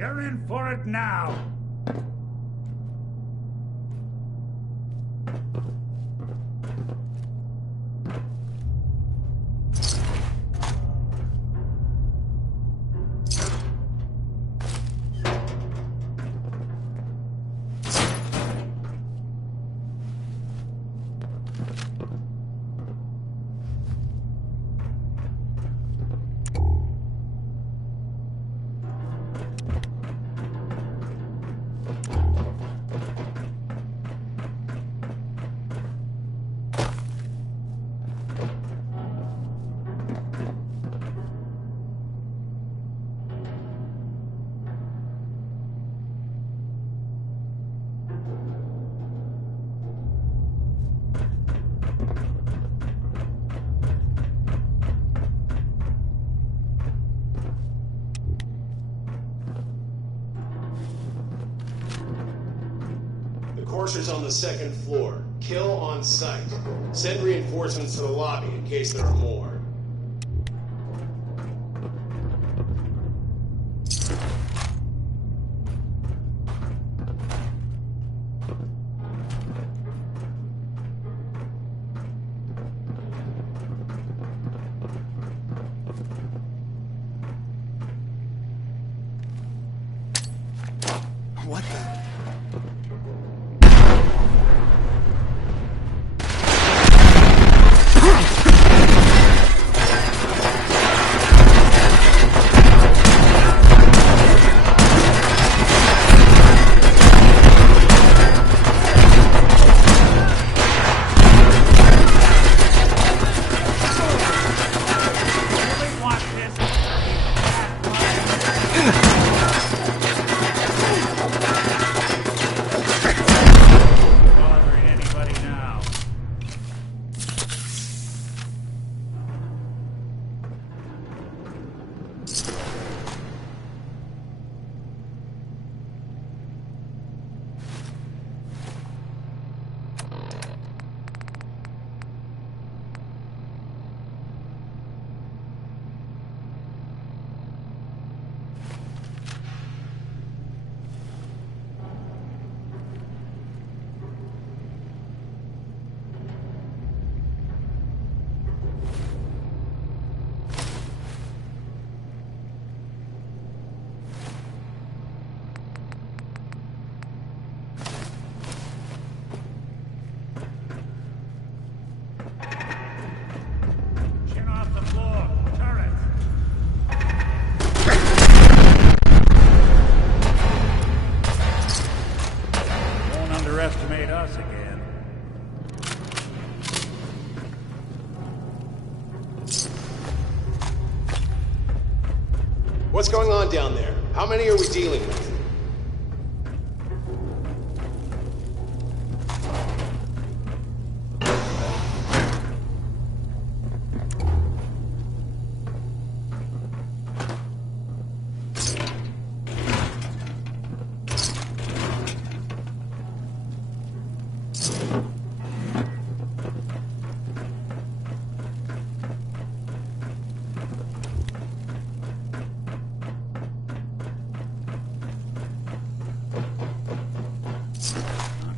You're in for it now. Coursers on the second floor. Kill on sight. Send reinforcements to the lobby in case there are more. What the? Underestimate us again. What's going on down there? How many are we dealing with?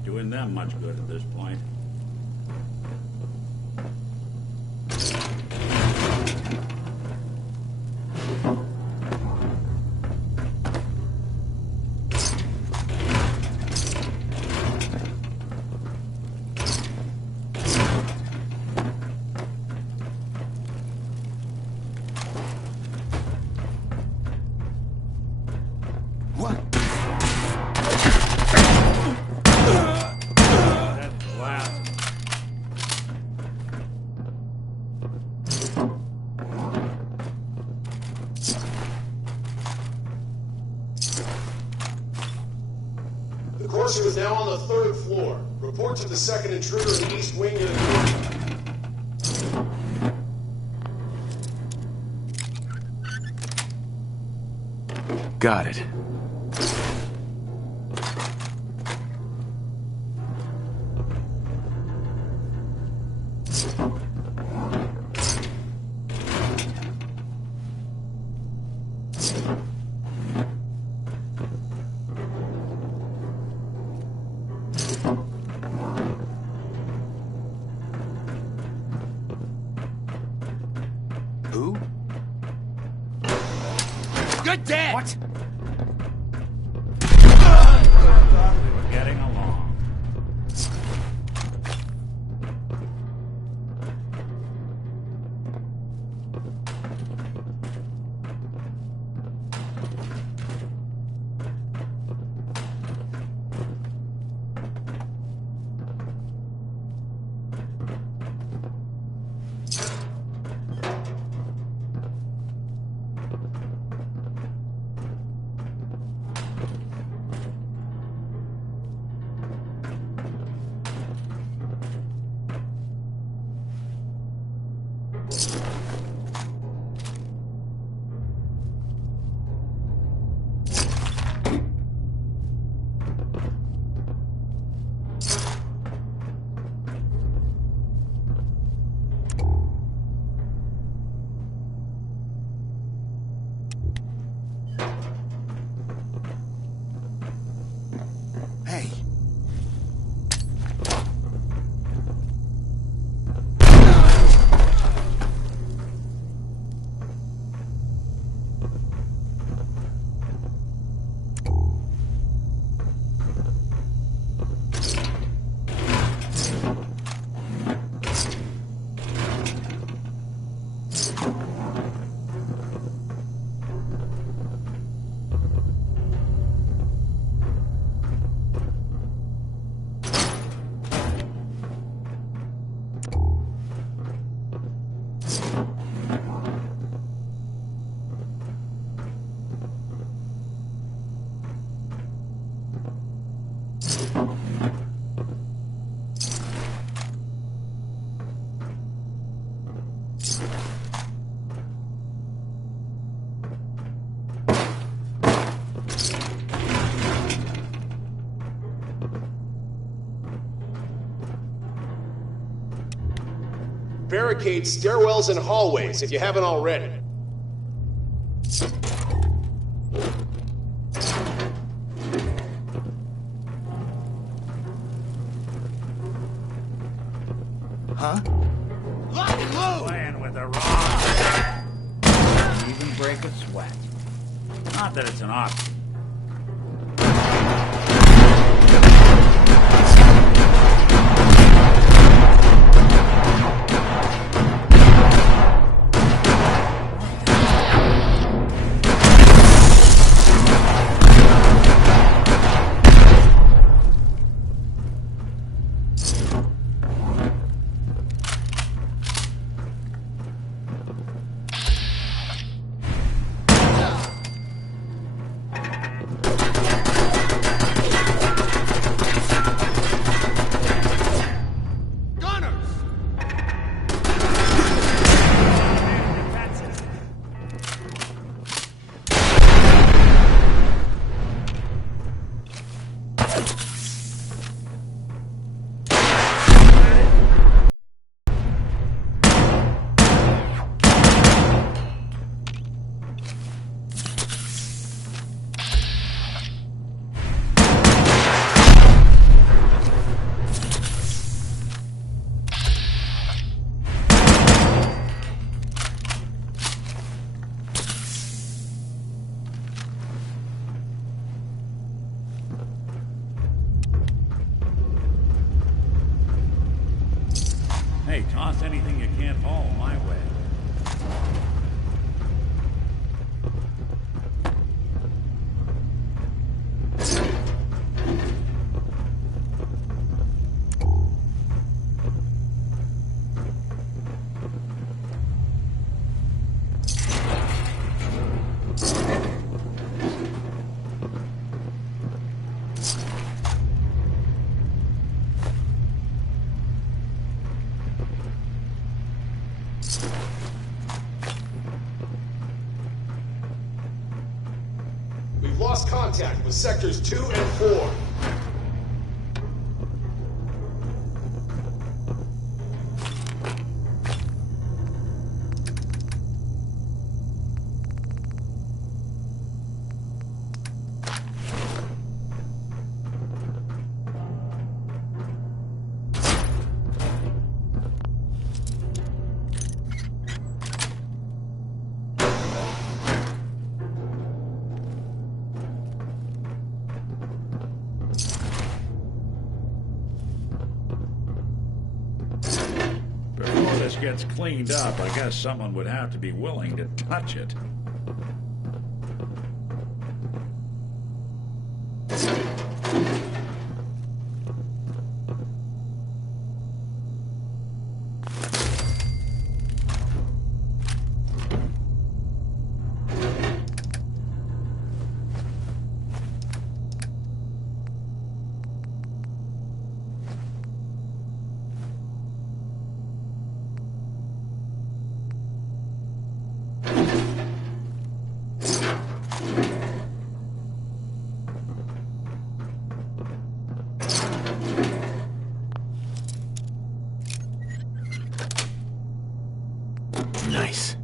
Doing them much good at this point. What? The Courser is now on the third floor. Report to the second intruder in the east wing of the building. Got it. Who? You're dead! What? Thought we were getting along. Hey. Barricade stairwells and hallways if you haven't already. Huh? Lock and load! Playing with the wrong. Even break a sweat. Not that it's an option. Gunners! Hey, toss anything you can't haul my way. We've lost contact with sectors 2 and 4. gets cleaned up, I guess someone would have to be willing to touch it. Nice.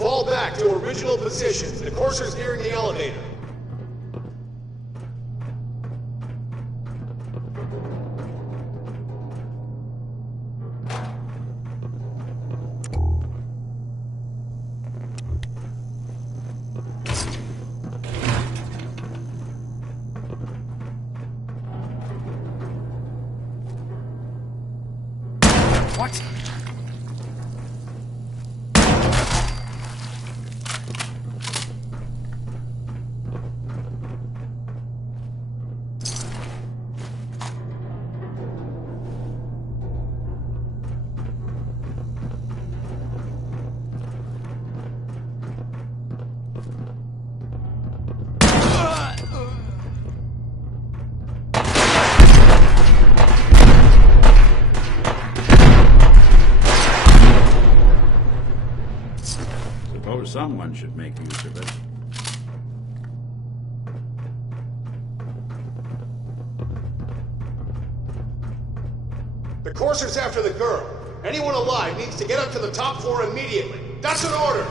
Fall back to original positions. The courser's nearing the elevator. What? Suppose someone should make use of it. The courser's after the girl. Anyone alive needs to get up to the top floor immediately. That's an order!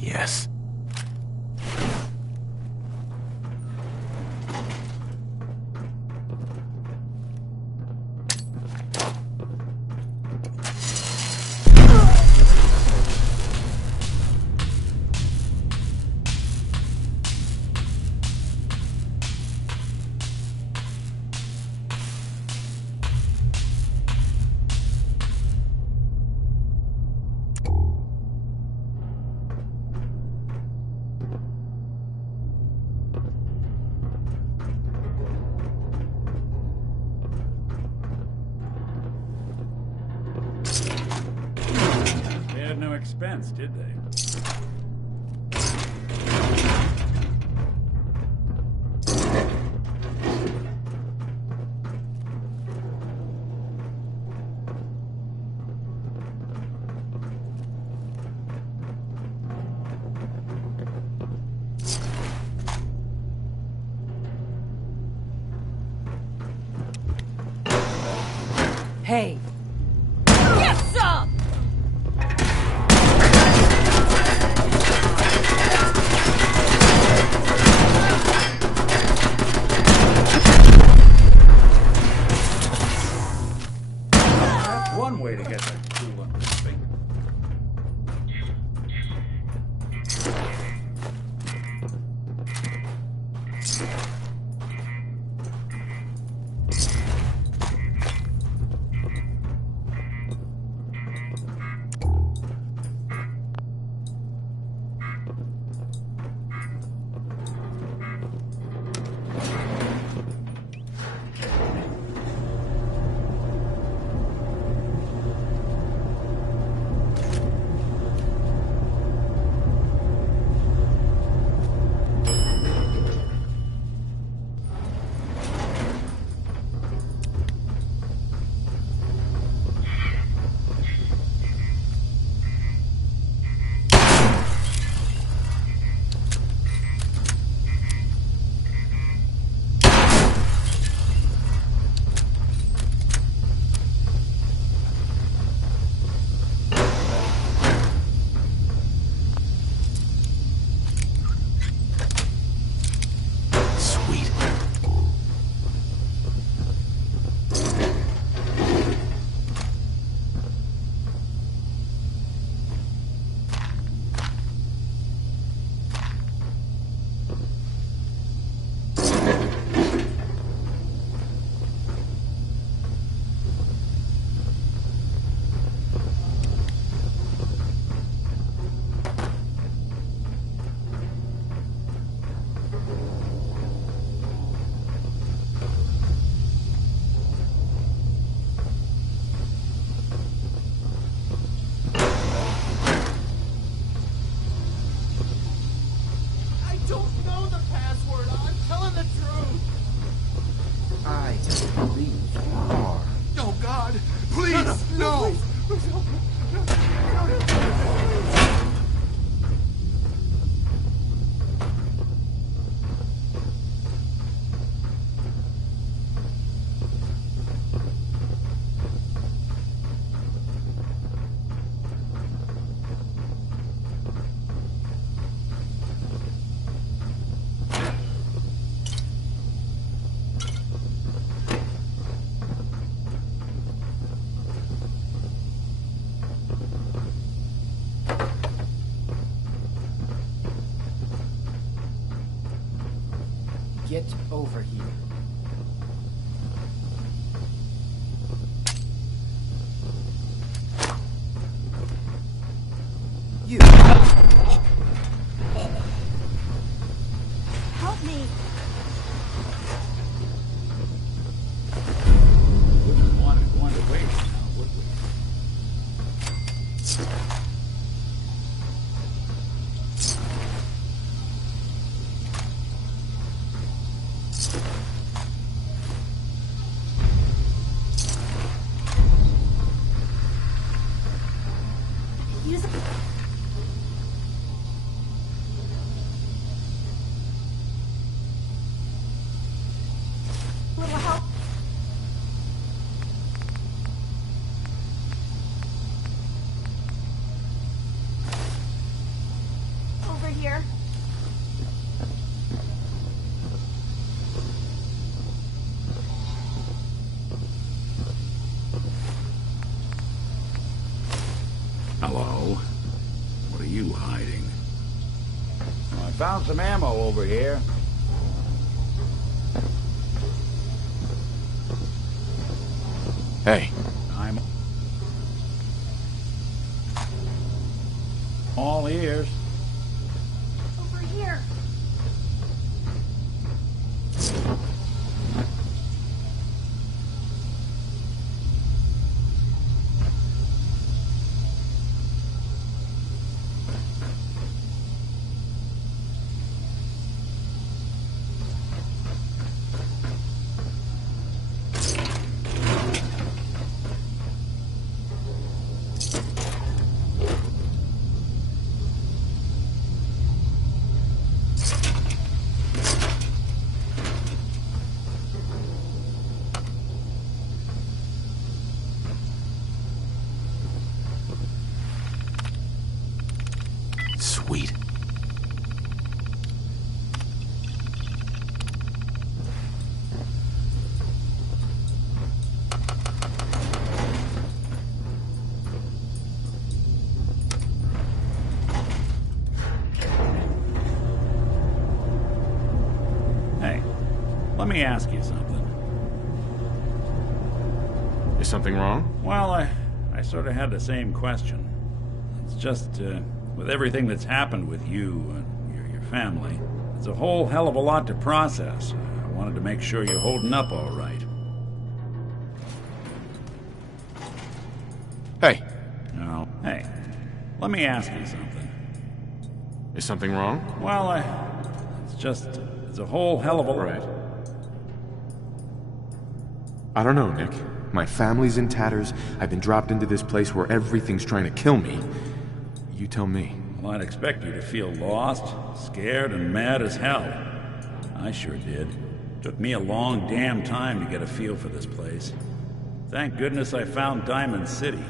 Yes. They had no expense, did they? Hey. Get some! That's one way to get that tool under his finger. Sweet. I don't know the password. I'm telling the truth. I believe you are. Oh, God. Please, no. Please, help me. Get over here. You. Help me! Wouldn't want to go underway now, would we? Use a... little help. Hello? What are you hiding? Well, I found some ammo over here. Hey, I'm all ears. Over here. sweet. Hey, let me ask you something. Is something wrong? Well, I sort of had the same question. It's just, with everything that's happened with you and your family, it's a whole hell of a lot to process. I wanted to make sure you're holding up all right. Hey, Now, hey, let me ask you something. is something wrong? Well, it's a whole hell of a Right. I don't know, Nick. My family's in tatters. I've been dropped into this place where everything's trying to kill me. You tell me. Well, I'd expect you to feel lost, scared, and mad as hell. I sure did. Took me a long damn time to get a feel for this place. Thank goodness I found Diamond City.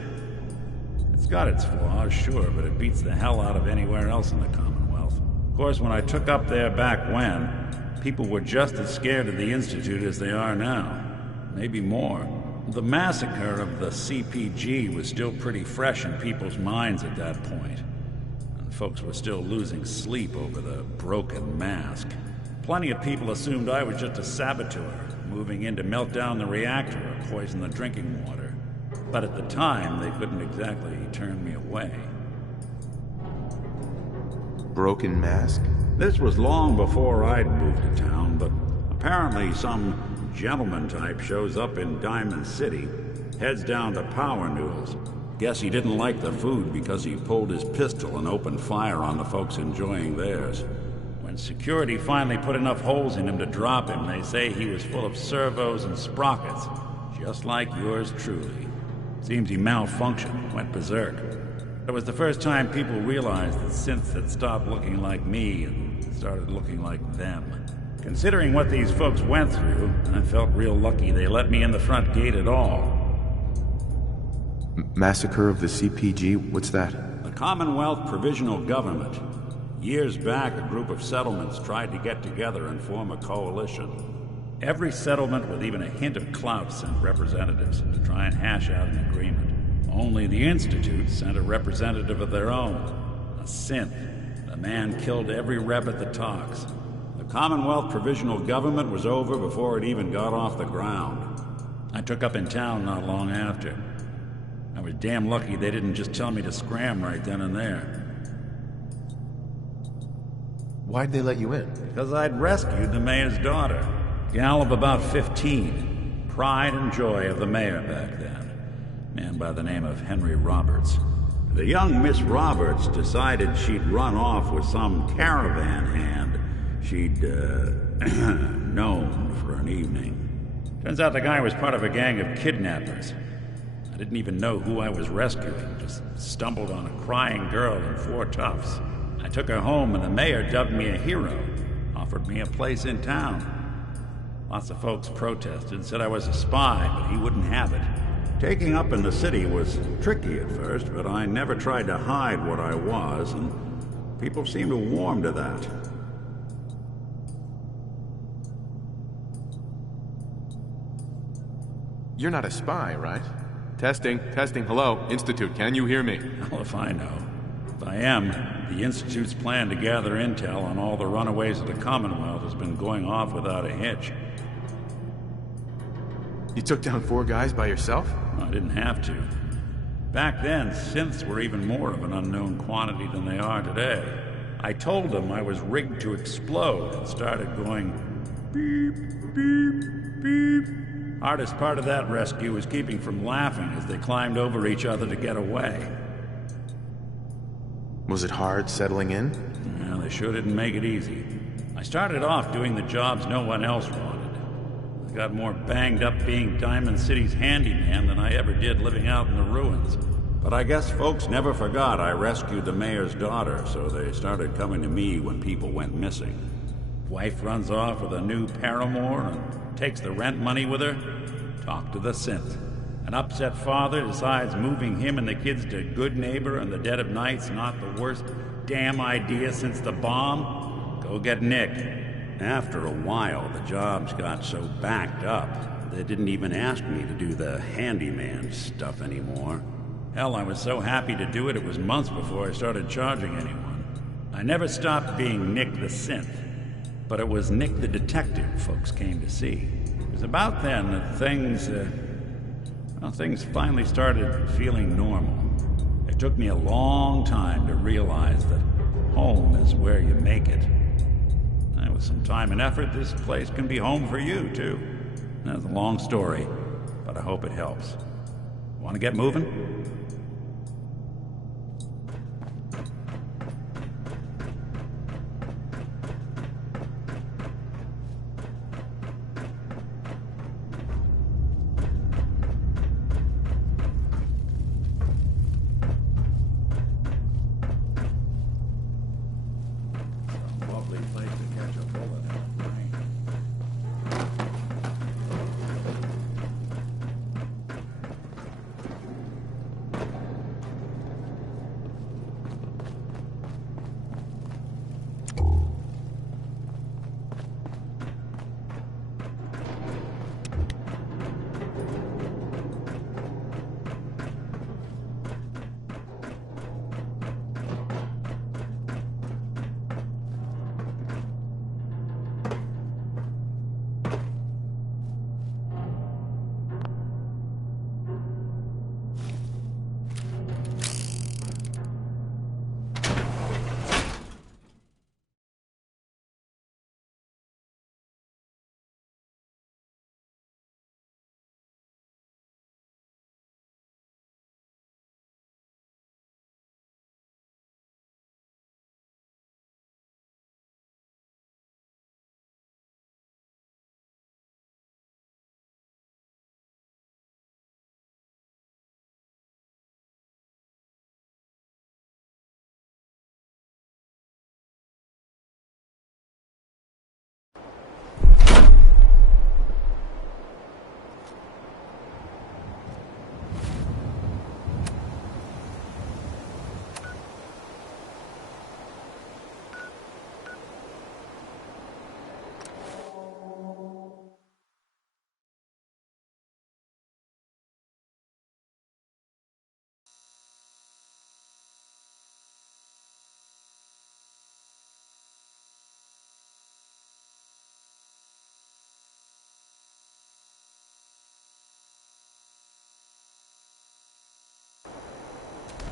It's got its flaws, sure, but it beats the hell out of anywhere else in the Commonwealth. Of course, when I took up there back when, people were just as scared of the Institute as they are now. Maybe more. The massacre of the CPG was still pretty fresh in people's minds at that point. And folks were still losing sleep over the broken mask. Plenty of people assumed I was just a saboteur, moving in to melt down the reactor or poison the drinking water. But at the time, they couldn't exactly turn me away. Broken mask? This was long before I'd moved to town, but apparently some gentleman type shows up in Diamond City, heads down to Power Noodles. Guess he didn't like the food because he pulled his pistol and opened fire on the folks enjoying theirs. When security finally put enough holes in him to drop him, they say he was full of servos and sprockets, just like yours truly. Seems he malfunctioned, went berserk. It was the first time people realized that synths had stopped looking like me and started looking like them. Considering what these folks went through, I felt real lucky they let me in the front gate at all. Massacre of the CPG? What's that? The Commonwealth Provisional Government. Years back, a group of settlements tried to get together and form a coalition. Every settlement with even a hint of clout sent representatives to try and hash out an agreement. Only the Institute sent a representative of their own, a synth. The man killed every rep at the talks. The Commonwealth Provisional Government was over before it even got off the ground. I took up in town not long after. I was damn lucky they didn't just tell me to scram right then and there. Why'd they let you in? Because I'd rescued the mayor's daughter. Gal of about 15. Pride and joy of the mayor back then. Man by the name of Henry Roberts. The young Miss Roberts decided she'd run off with some caravan hand she'd, known for an evening. Turns out the guy was part of a gang of kidnappers. I didn't even know who I was rescuing, just stumbled on a crying girl and 4 toughs. I took her home and the mayor dubbed me a hero, offered me a place in town. Lots of folks protested, said I was a spy, but he wouldn't have it. Taking up in the city was tricky at first, but I never tried to hide what I was, and people seemed to warm to that. You're not a spy, right? Testing, testing. Hello, Institute, can you hear me? Well, if I know. If I am, the Institute's plan to gather intel on all the runaways of the Commonwealth has been going off without a hitch. You took down 4 guys by yourself? I didn't have to. Back then, synths were even more of an unknown quantity than they are today. I told them I was rigged to explode and started going beep, beep, beep. Hardest part of that rescue was keeping from laughing as they climbed over each other to get away. Was it hard settling in? Yeah, they sure didn't make it easy. I started off doing the jobs no one else wanted. I got more banged up being Diamond City's handyman than I ever did living out in the ruins. But I guess folks never forgot I rescued the mayor's daughter, so they started coming to me when people went missing. Wife runs off with a new paramour and takes the rent money with her. Talk to the synth. An upset father decides moving him and the kids to Good Neighbor in the dead of night's not the worst damn idea since the bomb. Go get Nick. After a while, the jobs got so backed up, they didn't even ask me to do the handyman stuff anymore. Hell, I was so happy to do it, it was months before I started charging anyone. I never stopped being Nick the Synth, but it was Nick the Detective folks came to see. It was about then that things finally started feeling normal. It took me a long time to realize that home is where you make it. And with some time and effort, this place can be home for you, too. That's a long story, but I hope it helps. Want to get moving?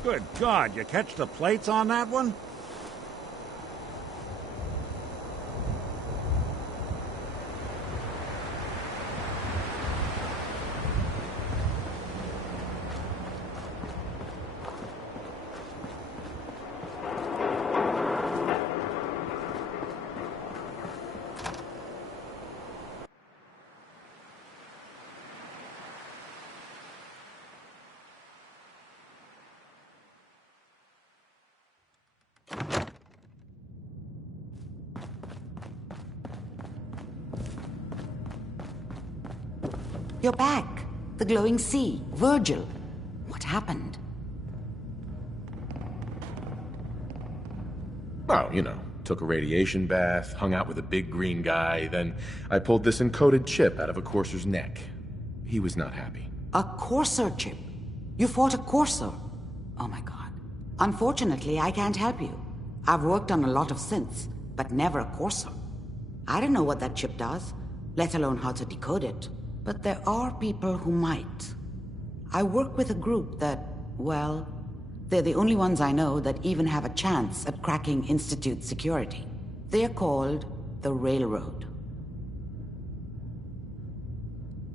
Good God, you catch the plates on that one? You're back. The glowing sea. Virgil. What happened? Oh, you know, took a radiation bath, hung out with a big green guy, then I pulled this encoded chip out of a courser's neck. He was not happy. A Courser chip? You fought a Courser? Oh my god. Unfortunately, I can't help you. I've worked on a lot of synths, but never a Courser. I don't know what that chip does, let alone how to decode it. But there are people who might. I work with a group that, well, they're the only ones I know that even have a chance at cracking Institute security. They're called the Railroad.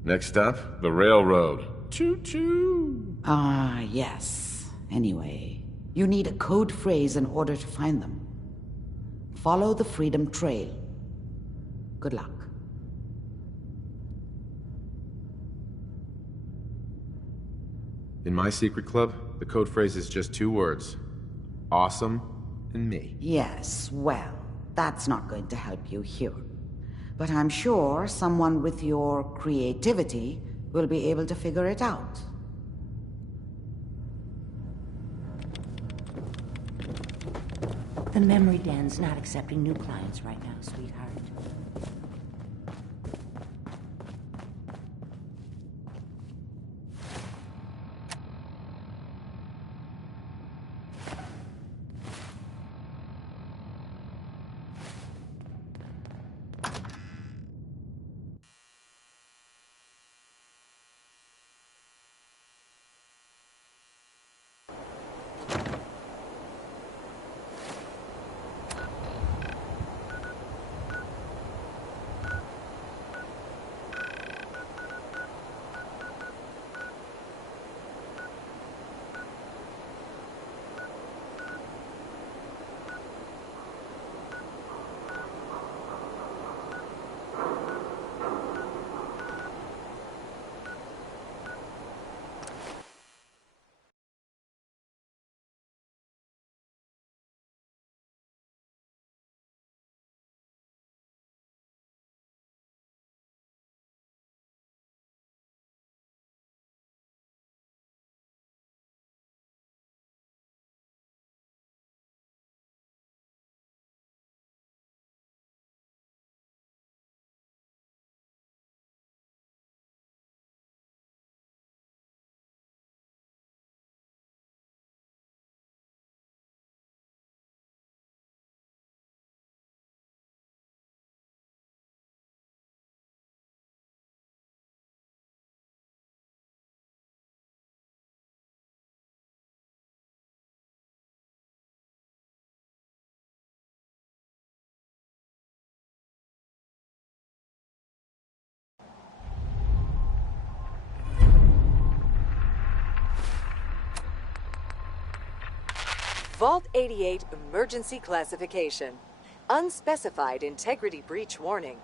Next up, the Railroad. Choo-choo! Ah, yes. Anyway, you need a code phrase in order to find them. Follow the Freedom Trail. Good luck. In my secret club, the code phrase is just 2 words. Awesome and me. Yes, well, that's not going to help you here. But I'm sure someone with your creativity will be able to figure it out. The memory den's not accepting new clients right now, sweetheart. Vault 88 Emergency Classification. Unspecified integrity breach warning.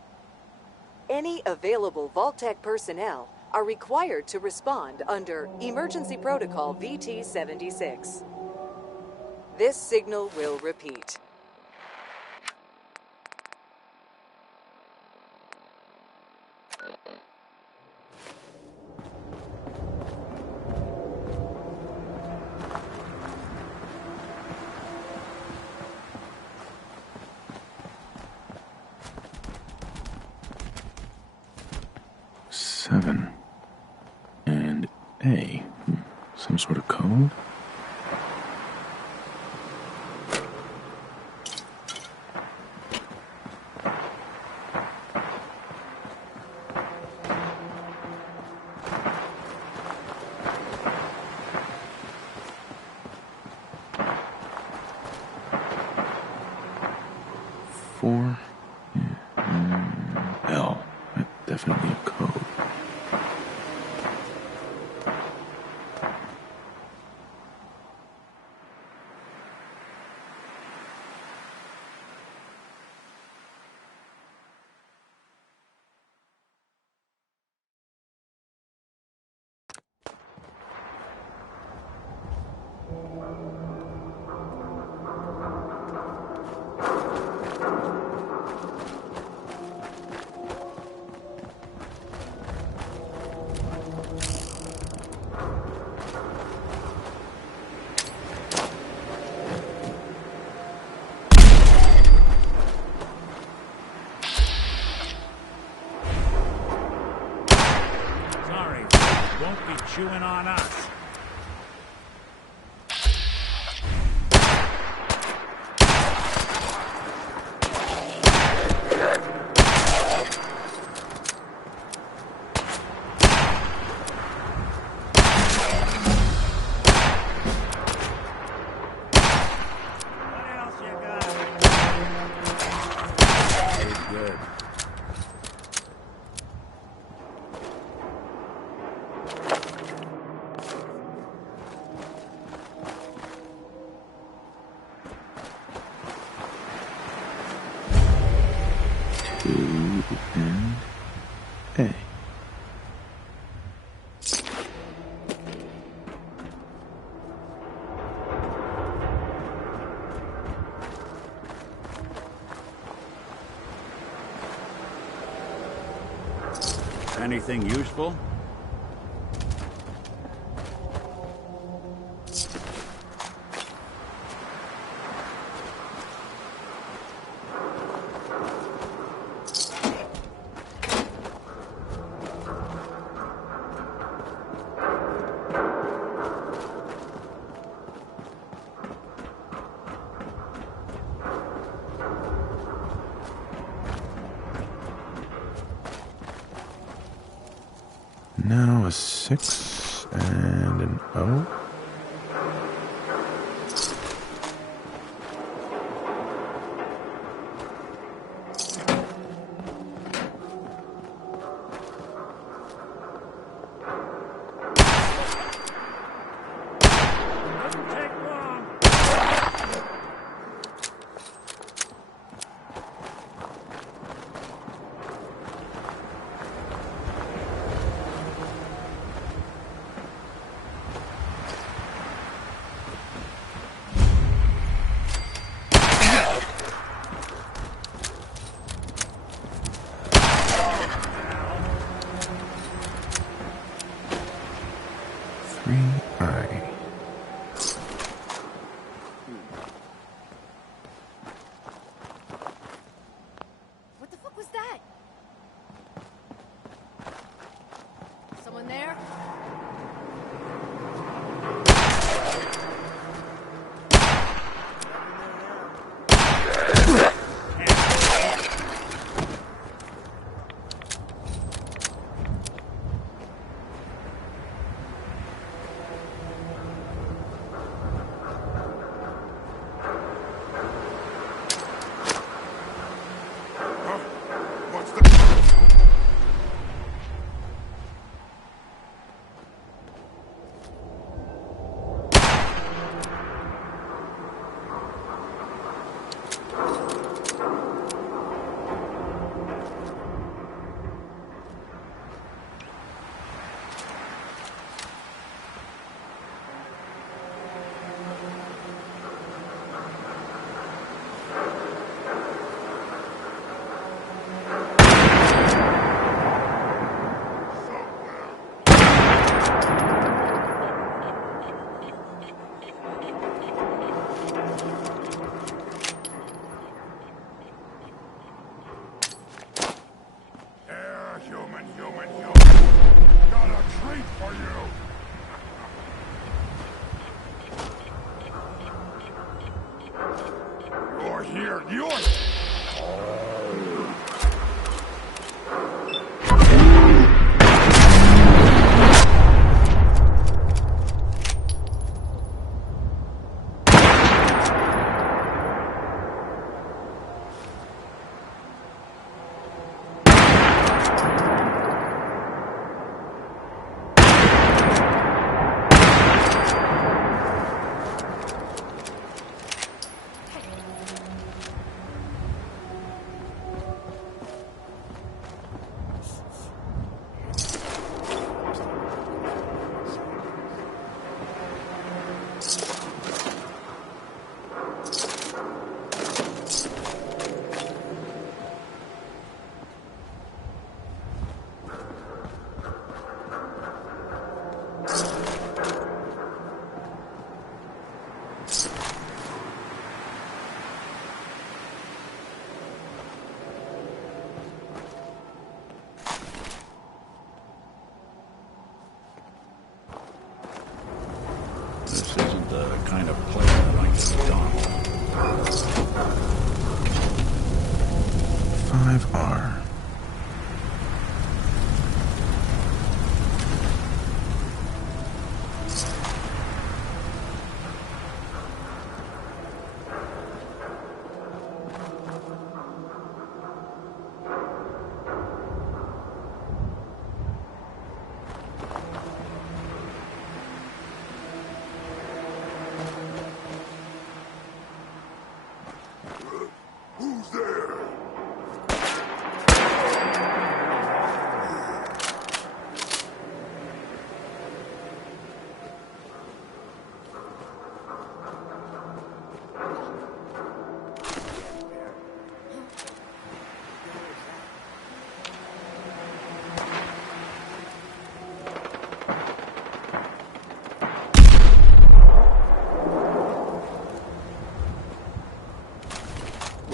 Any available Vault-Tec personnel are required to respond under Emergency Protocol VT-76. This signal will repeat. Seven. And A. Some sort of code? Four. L. Definitely a code. Sorry, won't be chewing on us. and A. Anything useful? Now a 6 and an O. What the fuck was that? Someone there? This isn't the kind of place that I get done. 5R. Who's there?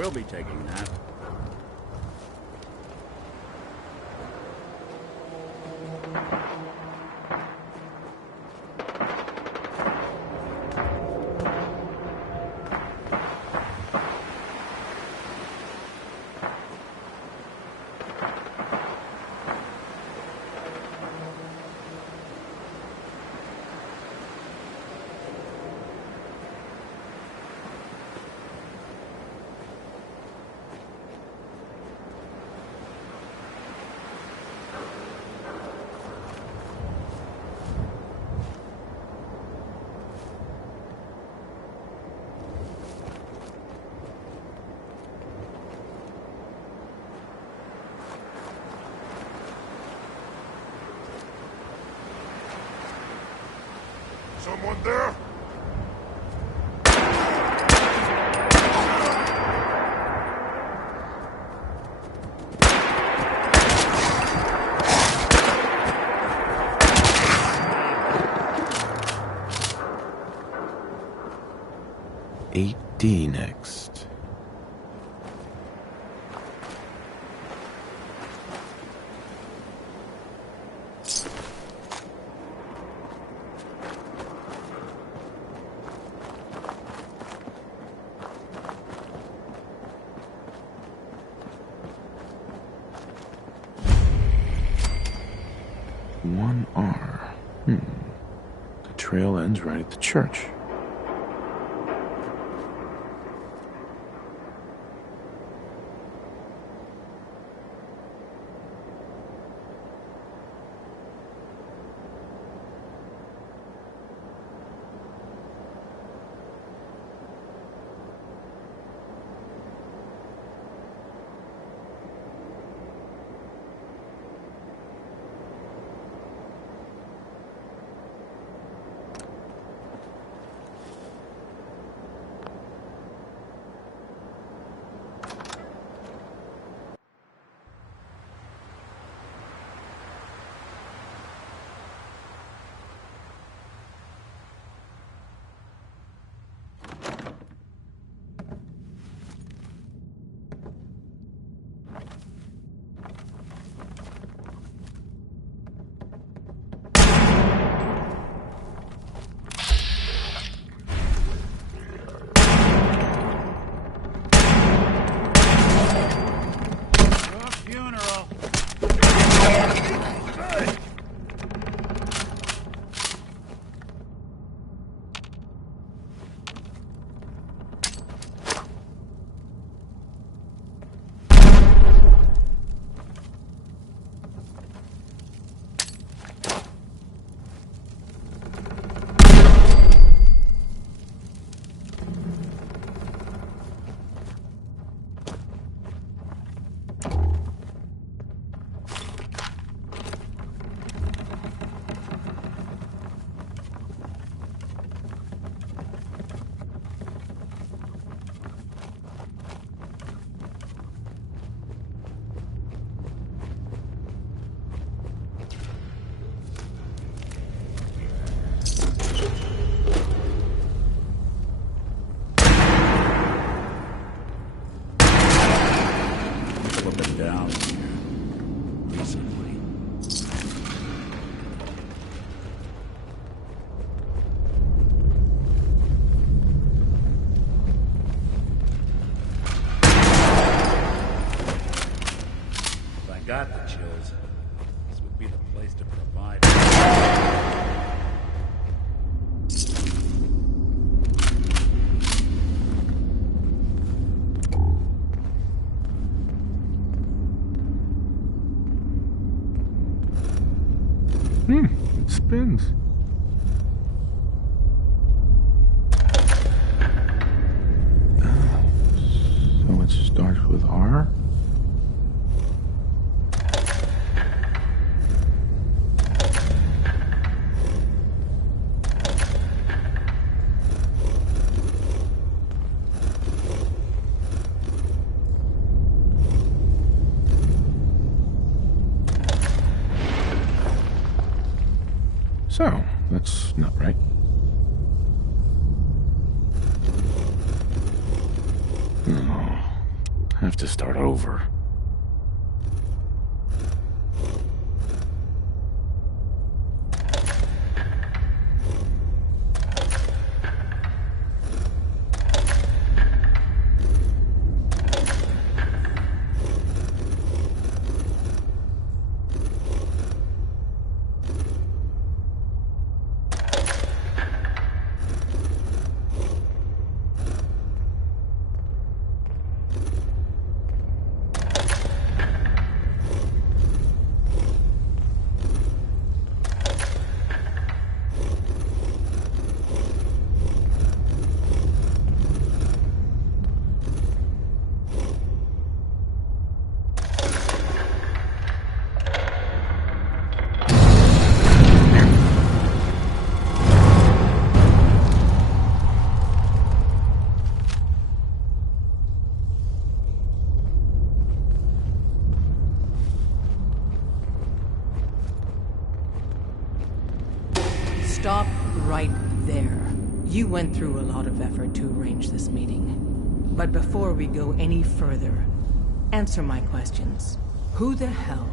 We'll be taking that. Someone there? D next. One R. The trail ends right at the church. Down here recently. If I got the chills, this would be the place to provide. It spins. So it starts with R? So, that's not right. Oh, Have to start over. Stop right there. You went through a lot of effort to arrange this meeting. But before we go any further, answer my questions. Who the hell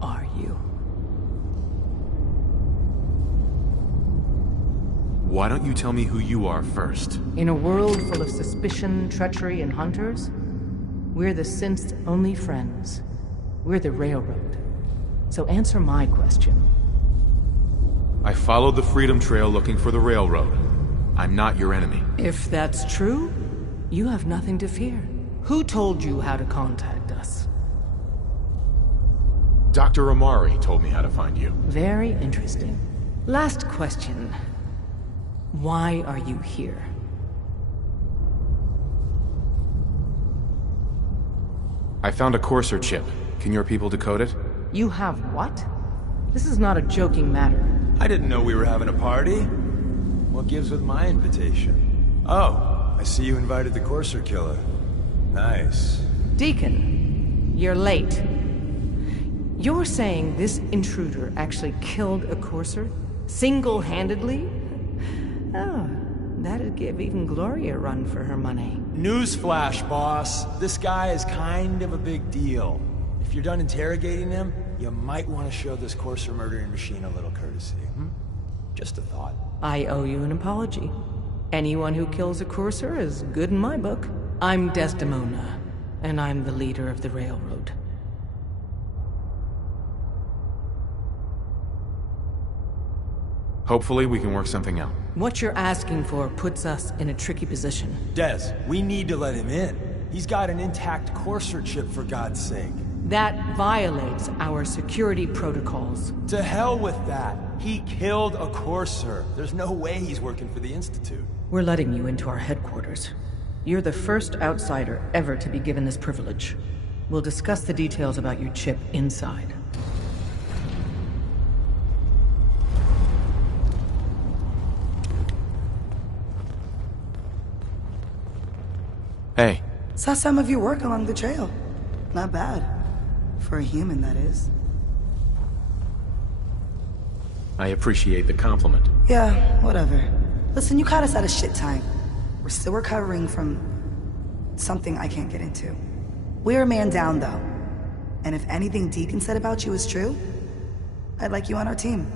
are you? Why don't you tell me who you are first? In a world full of suspicion, treachery, and hunters, we're the synth's only friends. We're the Railroad. So answer my question. I followed the Freedom Trail looking for the Railroad. I'm not your enemy. If that's true, you have nothing to fear. Who told you how to contact us? Dr. Amari told me how to find you. Very interesting. Last question. Why are you here? I found a Courser chip. Can your people decode it? You have what? This is not a joking matter. I didn't know we were having a party. What gives with my invitation? Oh, I see you invited the Courser killer. Nice. Deacon, you're late. You're saying this intruder actually killed a Courser? Single-handedly? Oh, that'd give even Gloria a run for her money. Newsflash, boss. This guy is kind of a big deal. If you're done interrogating him, you might want to show this Courser murdering machine a little courtesy. Just a thought. I owe you an apology. Anyone who kills a Courser is good in my book. I'm Desdemona, and I'm the leader of the Railroad. Hopefully we can work something out. What you're asking for puts us in a tricky position. Des, we need to let him in. He's got an intact Courser chip, for God's sake. That violates our security protocols. To hell with that. He killed a Courser. There's no way he's working for the Institute. We're letting you into our headquarters. You're the first outsider ever to be given this privilege. We'll discuss the details about your chip inside. Hey. Saw some of your work along the trail. Not bad. For a human, that is. I appreciate the compliment. Yeah, whatever. Listen, you caught us at a shit time. We're still recovering from something I can't get into. We're a man down, though. And if anything Deacon said about you is true, I'd like you on our team.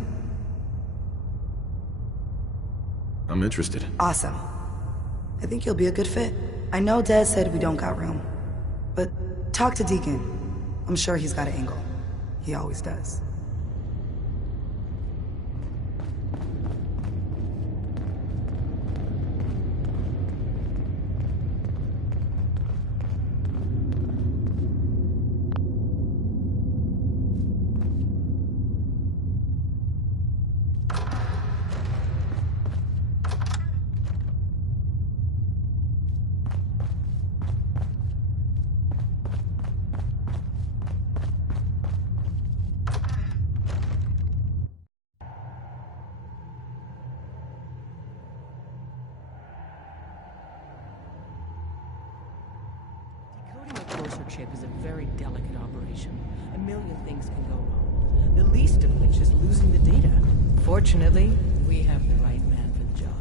I'm interested. Awesome. I think you'll be a good fit. I know Des said we don't got room, but talk to Deacon. I'm sure he's got an angle. He always does. Chip is a very delicate operation. A million things can go wrong. The least of which is losing the data. Fortunately, we have the right man for the job.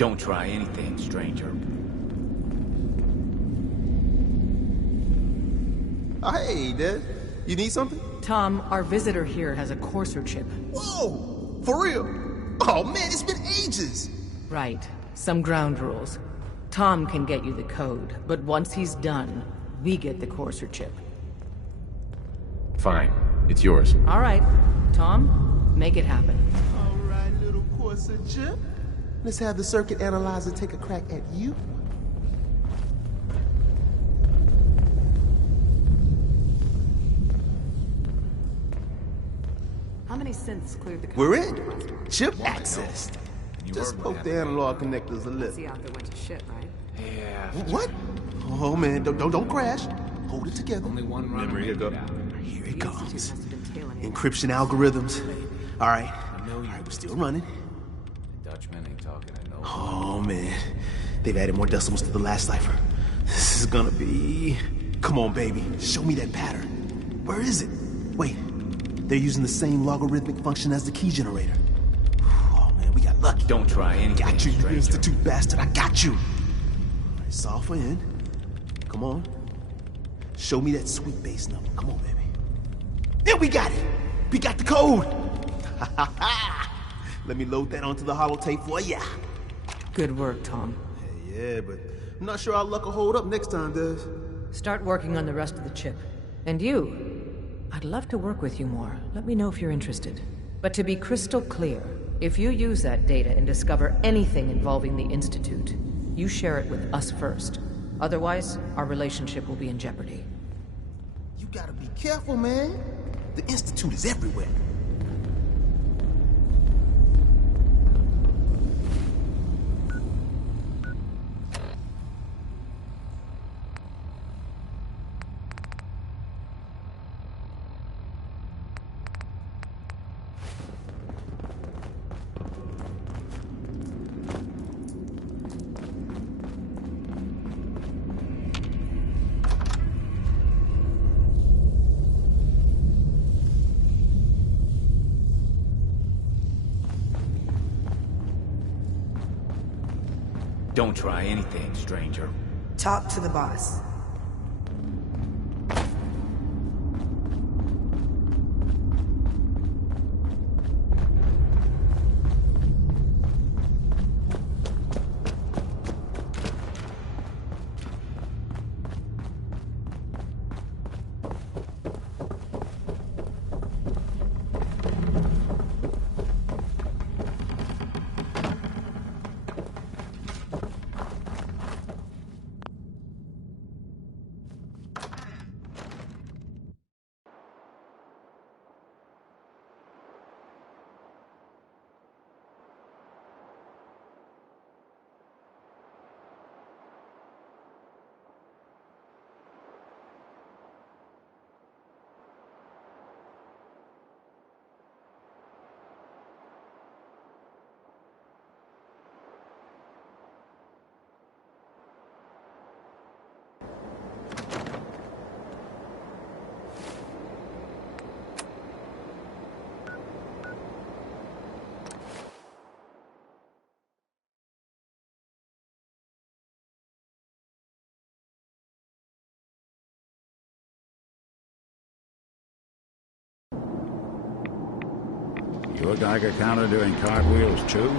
Don't try anything, stranger. Hey, Dad. You need something? Tom, our visitor here has a Courser chip. Whoa! For real? Oh man, it's been ages! Right. Some ground rules. Tom can get you the code, but once he's done, we get the Courser chip. Fine. It's yours. All right. Tom, make it happen. All right, little Courser chip. Let's have the circuit analyzer take a crack at you. How many synths cleared the code? We're in. Chip accessed. Just poke the analog connectors a little. See how they went to shit, right? Yeah. What? Oh man, don't crash. Hold it together. Only one run. Memory hiccup. Here it comes. Encryption algorithms. All right. All right, we're still running. The Dutchman ain't talking, I know. Oh man, they've added more decimals to the last cipher. This is gonna be... Come on, baby. Show me that pattern. Where is it? Wait. They're using the same logarithmic function as the key generator. Oh man, we got lucky. Don't try anything, Got you, you stranger. institute bastard. I got you. All right, solve in. Come on. Show me that sweet bass number. Come on, baby. There, we got it. We got the code. Let me load that onto the holotape for ya. Good work, Tom. Hey, yeah, but I'm not sure our luck will hold up next time, does? Start working on the rest of the chip. And you, I'd love to work with you more. Let me know if you're interested. But to be crystal clear, if you use that data and discover anything involving the Institute, you share it with us first. Otherwise, our relationship will be in jeopardy. You gotta be careful, man. The Institute is everywhere. Don't try anything, stranger. Talk to the boss. Your Geiger counter doing cartwheels too?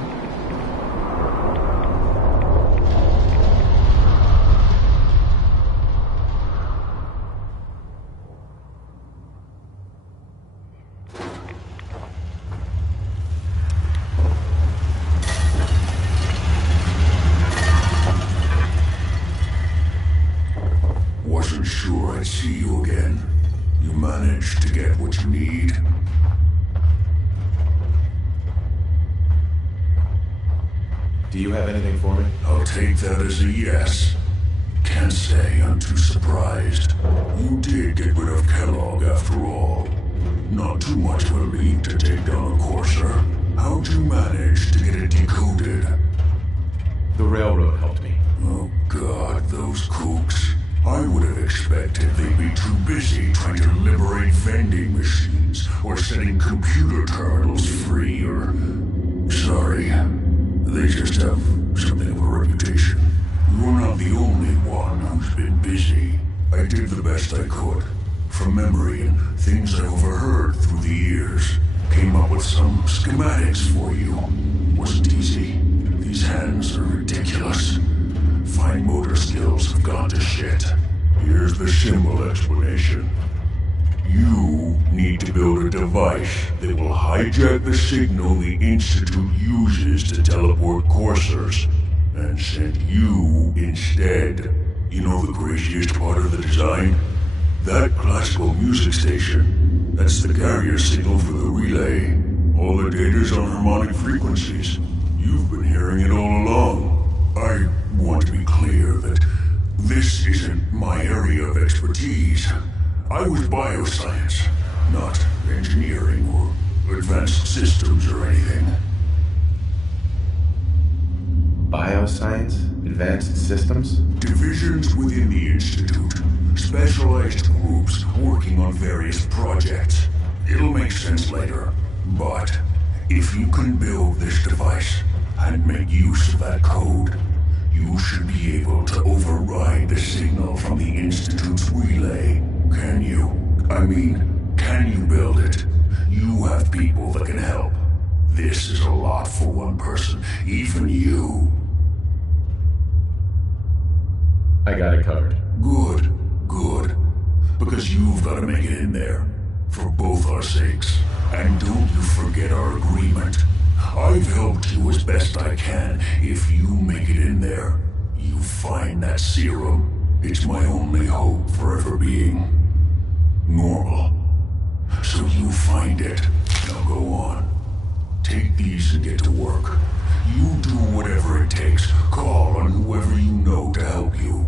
Wasn't sure I'd see you again. You managed to get what you need? Do you have anything for me? I'll take that as a yes. Can't say I'm too surprised. You did get rid of Kellogg after all. Not too much of a leap to take down a Courser. How'd you manage to get it decoded? The railroad helped me. Oh god, those kooks. I would have expected they'd be too busy trying to liberate vending machines or setting computer terminals free or... Sorry. They just have something of a reputation. You're not the only one who's been busy. I did the best I could. From memory and things I overheard through the years. Came up with some schematics for you. Wasn't easy. These hands are ridiculous. Fine motor skills have gone to shit. Here's the simple explanation. You need to build a device that will hijack the signal the Institute uses to teleport coursers, and send you instead. You know the craziest part of the design? That classical music station, that's the carrier signal for the relay. All the data's on harmonic frequencies. You've been hearing it all along. I want to be clear that this isn't my area of expertise. I was bioscience, not engineering or advanced systems or anything. Bioscience? Advanced systems? Divisions within the Institute. Specialized groups working on various projects. It'll make sense later. But if you can build this device and make use of that code, you should be able to override the signal from the Institute's relay. Can you? I mean, can you build it? You have people that can help. This is a lot for one person, even you. I got it covered. Good, good. Because you've got to make it in there. For both our sakes. And don't you forget our agreement. I've helped you as best I can. If you make it in there, you find that serum. It's my only hope for ever being normal. So you find it. Now go on. Take these and get to work. You do whatever it takes. Call on whoever you know to help you.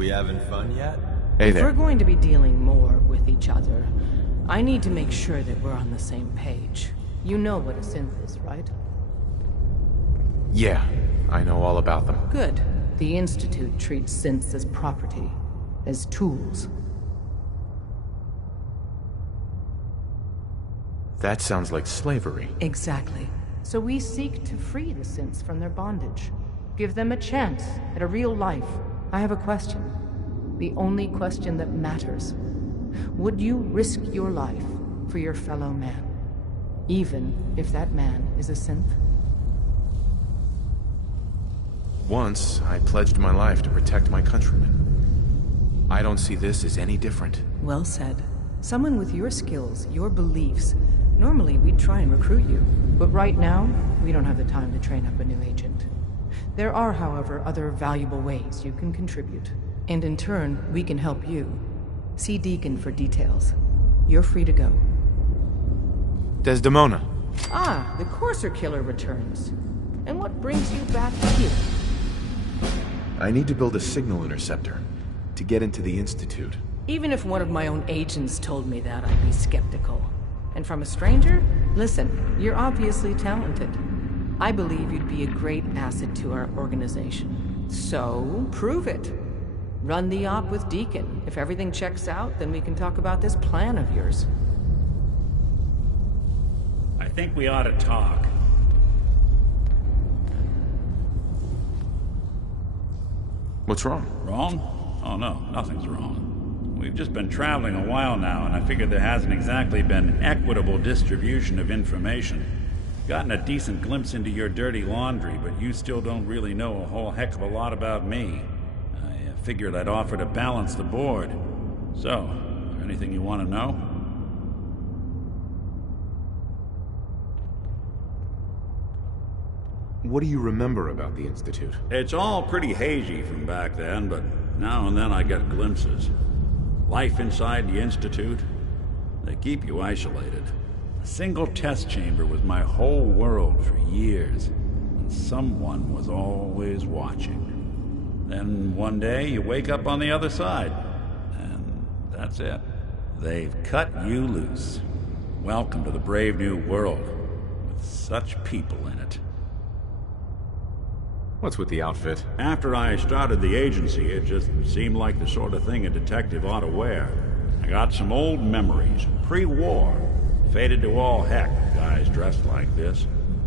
We having fun yet? Hey If there. we're going to be dealing more with each other, I need to make sure that we're on the same page. You know what a synth is, right? Yeah, I know all about them. Good. The Institute treats synths as property, as tools. That sounds like slavery. Exactly. So we seek to free the synths from their bondage. Give them a chance at a real life. I have a question. The only question that matters. Would you risk your life for your fellow man? Even if that man is a synth? Once, I pledged my life to protect my countrymen. I don't see this as any different. Well said. Someone with your skills, your beliefs. Normally, we'd try and recruit you. But right now, we don't have the time to train up a new agent. There are, however, other valuable ways you can contribute. And in turn, we can help you. See Deacon for details. You're free to go. Desdemona. Ah, the Courser Killer returns. And what brings you back here? I need to build a signal interceptor to get into the Institute. Even if one of my own agents told me that, I'd be skeptical. And from a stranger? Listen, you're obviously talented. I believe you'd be a great asset to our organization. So, prove it. Run the op with Deacon. If everything checks out, then we can talk about this plan of yours. I think we ought to talk. What's wrong? Wrong? Oh no, nothing's wrong. We've just been traveling a while now, and I figured there hasn't exactly been an equitable distribution of information. Gotten a decent glimpse into your dirty laundry, but you still don't really know a whole heck of a lot about me. I figured I'd offer to balance the board. So, is there anything you want to know? What do you remember about the Institute? It's all pretty hazy from back then, but now and then I get glimpses. Life inside the Institute, they keep you isolated. A single test chamber was my whole world for years, and someone was always watching. Then one day you wake up on the other side, and that's it. They've cut you loose. Welcome to the brave new world, with such people in it. What's with the outfit? After I started the agency, it just seemed like the sort of thing a detective ought to wear. I got some old memories, pre-war. Faded to all heck, guys dressed like this,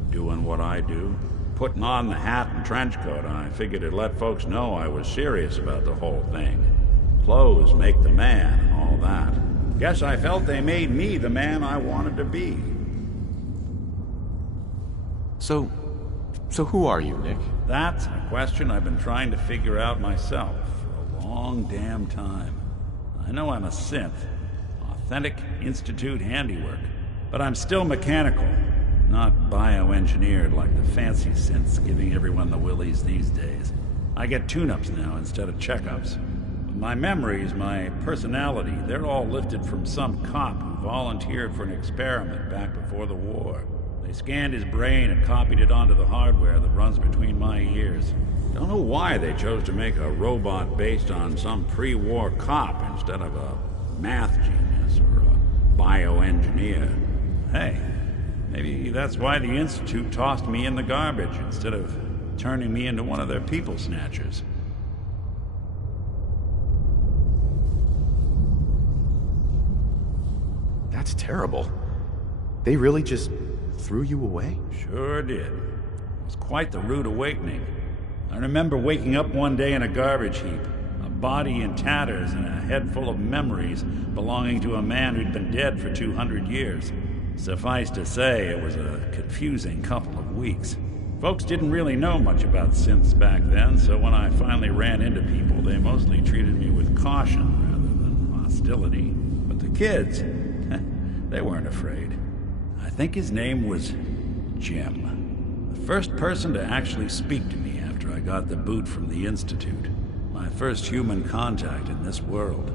doing what I do. Putting on the hat and trench coat, I figured it'd let folks know I was serious about the whole thing. Clothes make the man and all that. Guess I felt they made me the man I wanted to be. So who are you, Nick? That's a question I've been trying to figure out myself for a long damn time. I know I'm a synth, authentic Institute handiwork, but I'm still mechanical, not bioengineered like the fancy synths giving everyone the willies these days. I get tune-ups now instead of checkups. My memories, my personality, they're all lifted from some cop who volunteered for an experiment back before the war. They scanned his brain and copied it onto the hardware that runs between my ears. Don't know why they chose to make a robot based on some pre-war cop instead of a math genius or a bioengineer. Hey, maybe that's why the Institute tossed me in the garbage instead of turning me into one of their people snatchers. That's terrible. They really just threw you away? Sure did. It was quite the rude awakening. I remember waking up one day in a garbage heap, a body in tatters and a head full of memories belonging to a man who'd been dead for 200 years. Suffice to say, it was a confusing couple of weeks. Folks didn't really know much about synths back then, so when I finally ran into people, they mostly treated me with caution rather than hostility. But the kids, they weren't afraid. I think his name was Jim. The first person to actually speak to me after I got the boot from the Institute. My first human contact in this world.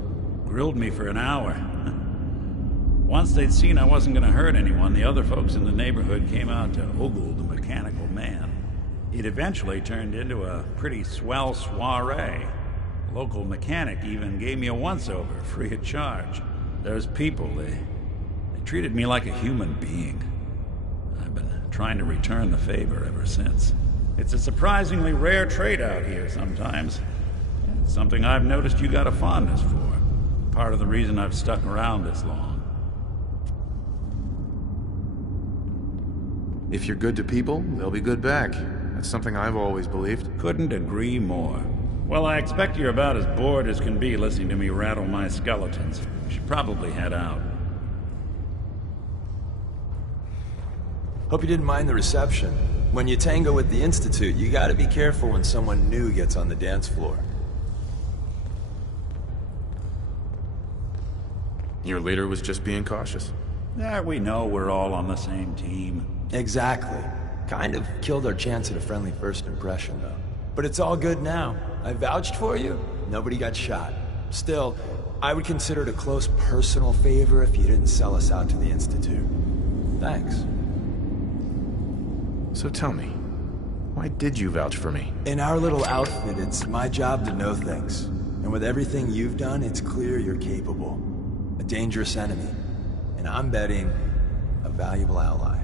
Grilled me for an hour. Once they'd seen I wasn't going to hurt anyone, the other folks in the neighborhood came out to ogle the mechanical man. It eventually turned into a pretty swell soiree. A local mechanic even gave me a once-over, free of charge. Those people, they treated me like a human being. I've been trying to return the favor ever since. It's a surprisingly rare trait out here sometimes. It's something I've noticed you got a fondness for. Part of the reason I've stuck around this long. If you're good to people, they'll be good back. That's something I've always believed. Couldn't agree more. Well, I expect you're about as bored as can be listening to me rattle my skeletons. You should probably head out. Hope you didn't mind the reception. When you tango with the Institute, you gotta be careful when someone new gets on the dance floor. Your leader was just being cautious. Yeah, we know we're all on the same team. Exactly. Kind of killed our chance at a friendly first impression, though. But it's all good now. I vouched for you. Nobody got shot. Still, I would consider it a close personal favor if you didn't sell us out to the Institute. Thanks. So tell me, why did you vouch for me? In our little outfit, it's my job to know things. And with everything you've done, it's clear you're capable. A dangerous enemy. And I'm betting, a valuable ally.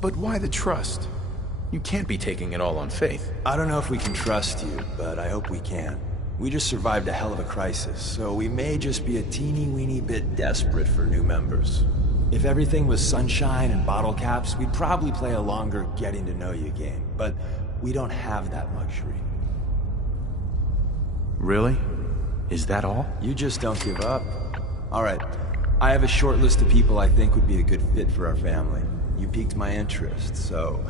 But why the trust? You can't be taking it all on faith. I don't know if we can trust you, but I hope we can. We just survived a hell of a crisis, so we may just be a teeny-weeny bit desperate for new members. If everything was sunshine and bottle caps, we'd probably play a longer getting-to-know-you game, but we don't have that luxury. Really? Is that all? You just don't give up. All right, I have a short list of people I think would be a good fit for our family. You piqued my interest, so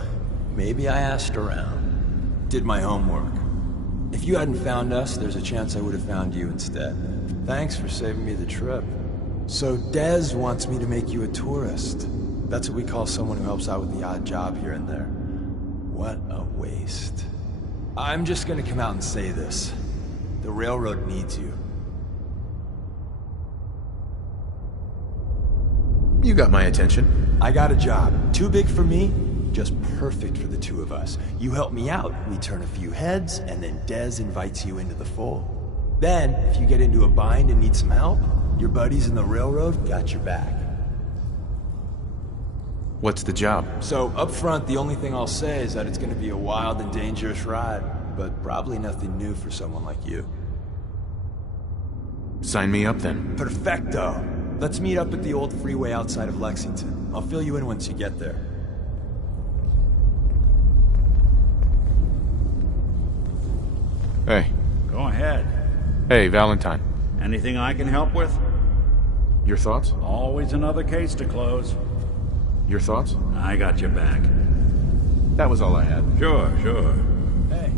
maybe I asked around. Did my homework. If you hadn't found us, there's a chance I would have found you instead. Thanks for saving me the trip. So Dez wants me to make you a tourist. That's what we call someone who helps out with the odd job here and there. What a waste. I'm just gonna come out and say this. The railroad needs you. You got my attention. I got a job. Too big for me, just perfect for the two of us. You help me out, we turn a few heads, and then Dez invites you into the fold. Then, if you get into a bind and need some help, your buddies in the railroad got your back. What's the job? So, up front, the only thing I'll say is that it's gonna be a wild and dangerous ride, but probably nothing new for someone like you. Sign me up then. Perfecto. Let's meet up at the old freeway outside of Lexington. I'll fill you in once you get there. Hey. Go ahead. Hey, Valentine. Anything I can help with? Your thoughts? Always another case to close. Your thoughts? I got your back. That was all I had. Sure. Hey.